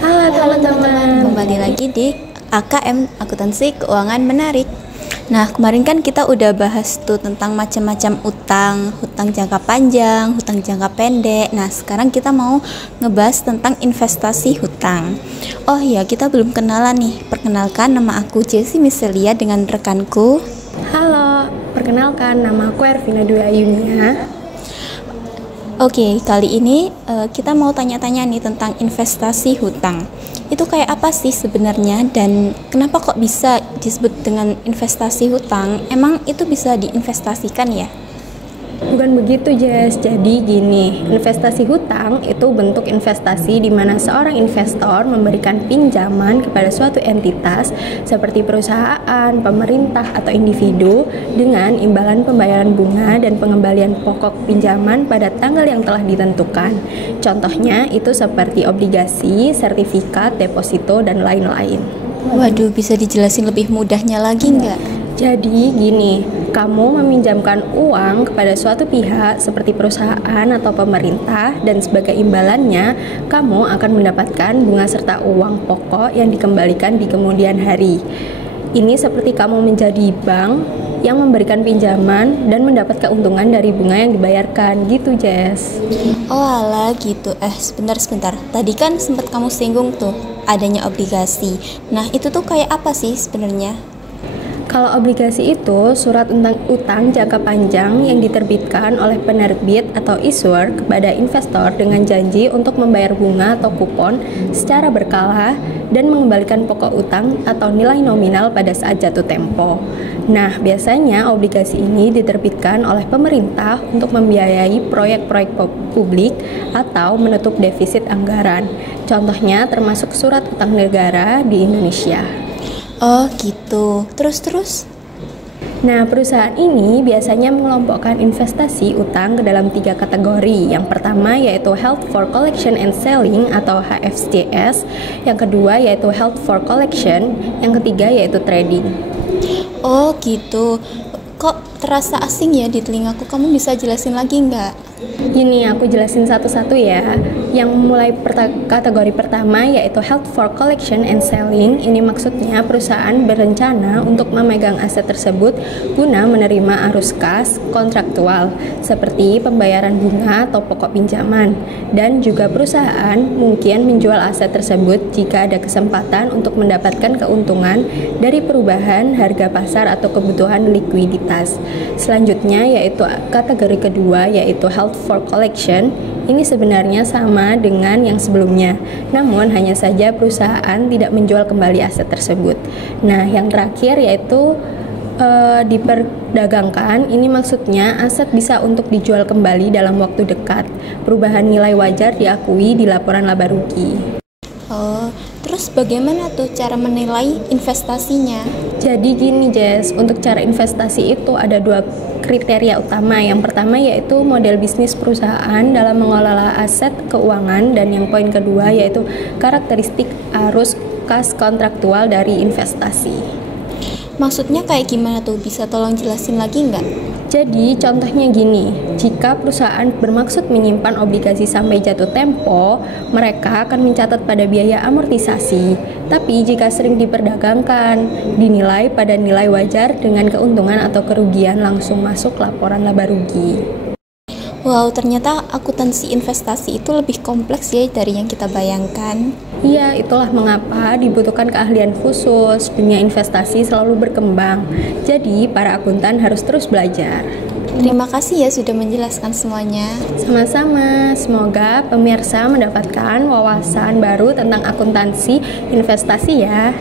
Halo Halo teman-teman, teman-teman. kembali lagi di AKM Akuntansi Keuangan Menarik. Nah, kemarin kan kita udah bahas tuh tentang macam-macam utang, hutang jangka panjang, hutang jangka pendek. Nah, sekarang kita mau ngebahas tentang investasi hutang. Oh iya, kita belum kenalan nih. Perkenalkan, nama aku Jessie Miselia dengan rekanku. Halo, perkenalkan nama aku Ervina Dwi Ayunia. Oke, kali ini kita mau tanya-tanya nih tentang investasi hutang. Itu kayak apa sih sebenarnya dan kenapa kok bisa disebut dengan investasi hutang? Emang itu bisa diinvestasikan ya? Bukan begitu, Jess. Jadi gini, investasi hutang itu bentuk investasi di mana seorang investor memberikan pinjaman kepada suatu entitas seperti perusahaan, pemerintah, atau individu dengan imbalan pembayaran bunga dan pengembalian pokok pinjaman pada tanggal yang telah ditentukan. Contohnya itu seperti obligasi, sertifikat, deposito, dan lain-lain. Waduh, bisa dijelasin lebih mudahnya lagi nggak? Jadi gini, kamu meminjamkan uang kepada suatu pihak seperti perusahaan atau pemerintah dan sebagai imbalannya kamu akan mendapatkan bunga serta uang pokok yang dikembalikan di kemudian hari. Ini seperti kamu menjadi bank yang memberikan pinjaman dan mendapat keuntungan dari bunga yang dibayarkan gitu, Jess. Oh alah gitu. Sebentar. Tadi kan sempat kamu singgung tuh adanya obligasi. Nah, itu tuh kayak apa sih sebenarnya? Kalau obligasi itu surat utang jangka panjang yang diterbitkan oleh penerbit atau issuer kepada investor dengan janji untuk membayar bunga atau kupon secara berkala dan mengembalikan pokok utang atau nilai nominal pada saat jatuh tempo. Nah, biasanya obligasi ini diterbitkan oleh pemerintah untuk membiayai proyek-proyek publik atau menutup defisit anggaran. Contohnya termasuk surat utang negara di Indonesia. Oh gitu. Terus? Nah, perusahaan ini biasanya mengelompokkan investasi utang ke dalam 3 kategori. Yang pertama yaitu held for collection and selling atau HFCS. Yang kedua yaitu held for collection. Yang ketiga yaitu trading. Oh gitu. Kok terasa asing ya di telingaku? Kamu bisa jelasin lagi nggak? Gini, aku jelasin satu-satu ya. Yang mulai kategori pertama yaitu held for collection and selling. Ini maksudnya perusahaan berencana untuk memegang aset tersebut guna menerima arus kas kontraktual seperti pembayaran bunga atau pokok pinjaman. Dan juga perusahaan mungkin menjual aset tersebut jika ada kesempatan untuk mendapatkan keuntungan dari perubahan harga pasar atau kebutuhan likuiditas. Selanjutnya yaitu kategori kedua yaitu held for collection. Ini sebenarnya sama dengan yang sebelumnya, namun hanya saja perusahaan tidak menjual kembali aset tersebut. Nah, yang terakhir yaitu diperdagangkan. Ini maksudnya aset bisa untuk dijual kembali dalam waktu dekat. Perubahan nilai wajar diakui di laporan laba rugi. Oh, terus bagaimana tuh cara menilai investasinya? Jadi gini, Jess, untuk cara investasi itu ada 2 kriteria utama. Yang pertama yaitu model bisnis perusahaan dalam mengelola aset keuangan, dan yang poin kedua yaitu karakteristik arus kas kontraktual dari investasi. Maksudnya kayak gimana tuh? Bisa tolong jelasin lagi nggak? Jadi contohnya gini, jika perusahaan bermaksud menyimpan obligasi sampai jatuh tempo, mereka akan mencatat pada biaya amortisasi. Tapi jika sering diperdagangkan, dinilai pada nilai wajar dengan keuntungan atau kerugian langsung masuk laporan laba rugi. Wow, ternyata akuntansi investasi itu lebih kompleks ya dari yang kita bayangkan. Iya, itulah mengapa dibutuhkan keahlian khusus. Dunia investasi selalu berkembang. Jadi, para akuntan harus terus belajar. Terima kasih ya sudah menjelaskan semuanya. Sama-sama, semoga pemirsa mendapatkan wawasan baru tentang akuntansi investasi ya.